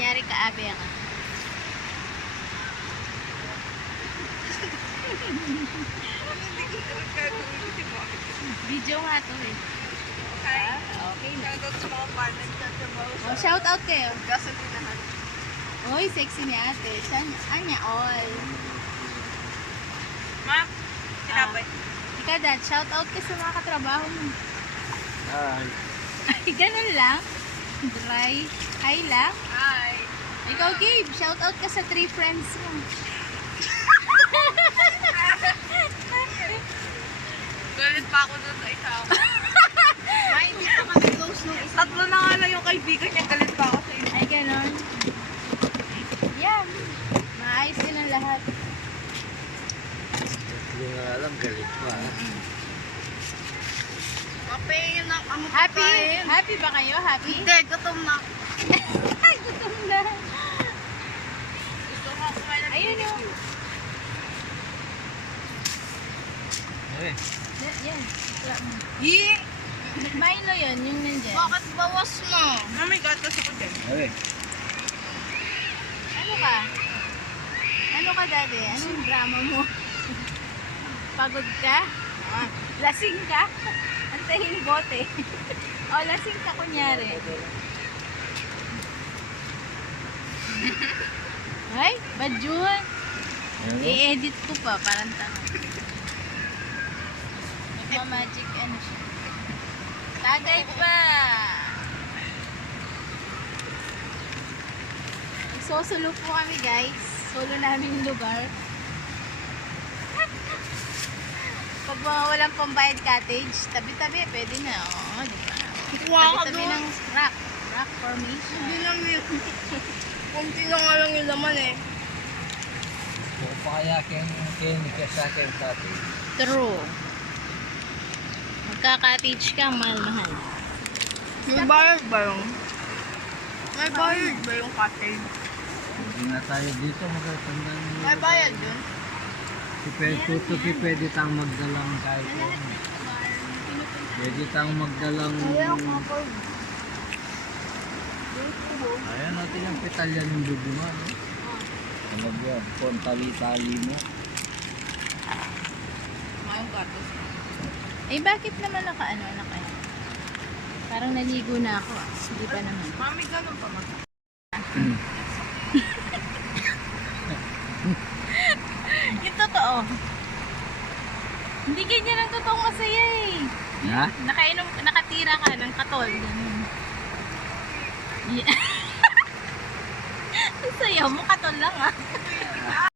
Kunyari ka, abe ka. Video nga to eh. Okay. Okay na. Shoutout sa mga partner nagtatrabaho sa Oh, shout out kayo. gasolinahan. Oy, sexy ni ate. Siya, anya, oy. Ma'am, tinapay. Ikaw, dad, shout out ka sa mga katrabaho mo. Hi. Ay, ganun lang. Dry. Hi lang. Hi. Ikaw, Gabe, shout out ka sa 3 friends mo. Galit pa ako doon sa isa. Ay, hindi pa kami close nung isa. Tatlo na nga lang yung kaibigan niya. Galit pa ako sa isa. Ay, ganun. Yan. Maayos din ang lahat. Hindi nga alam, galit pa. Kape yun na. Happy? Happy ba kayo? Happy? Hindi, gutom na. Ay, gutom na. Gusto ko kumain ng Ayun yung. Eh, Yan. Wala mo. Yee! Milo yun, yung nandyan. Bakit bawas na? Mami, gatas ako din. eh. Ano ka? Ano ka, daddy? Anong drama mo? Pagod ka? Lasing ka? Antahin bote. O, lasing ka kunyari. Ay, badjun. Ano? I-edit ko pa, parang tanong. Nagmamagic ano siya. Tagay pa! Nagsosulo po kami guys. Solo namin yung lugar. Pag mga walang pambayad cottage, tabi-tabi, pwede na. Oo, di ba? Kuha ka Tabi-tabi doon. ng rock. Rock formation. Hindi lang yun. Kunti na nga lang yung laman eh. Kung pa kaya kinig ka sa atin sa atin. True. Magka-cottage ka, mahal-mahal. May bayad ba yung? May bayad ba yung cottage? Hindi na tayo dito magkatanda. May bayad yun? Si Tutuki pwede tayong magdalang kahit ano. Pwede tayong magdalang... Ayan natin yung petalya ng bubunga. No? Ano ba? Kung tali-tali mo. Mayroong gatas. Eh, bakit naman naka? Parang naligo na ako ah. Hindi pa naman. Mami, ganun pa mag. Yung totoo. Hindi ganyan ang totoong masaya eh. Ha? Nakatira ka ng katol. Ganun. Yeah. Ang saya mo, katol lang ah.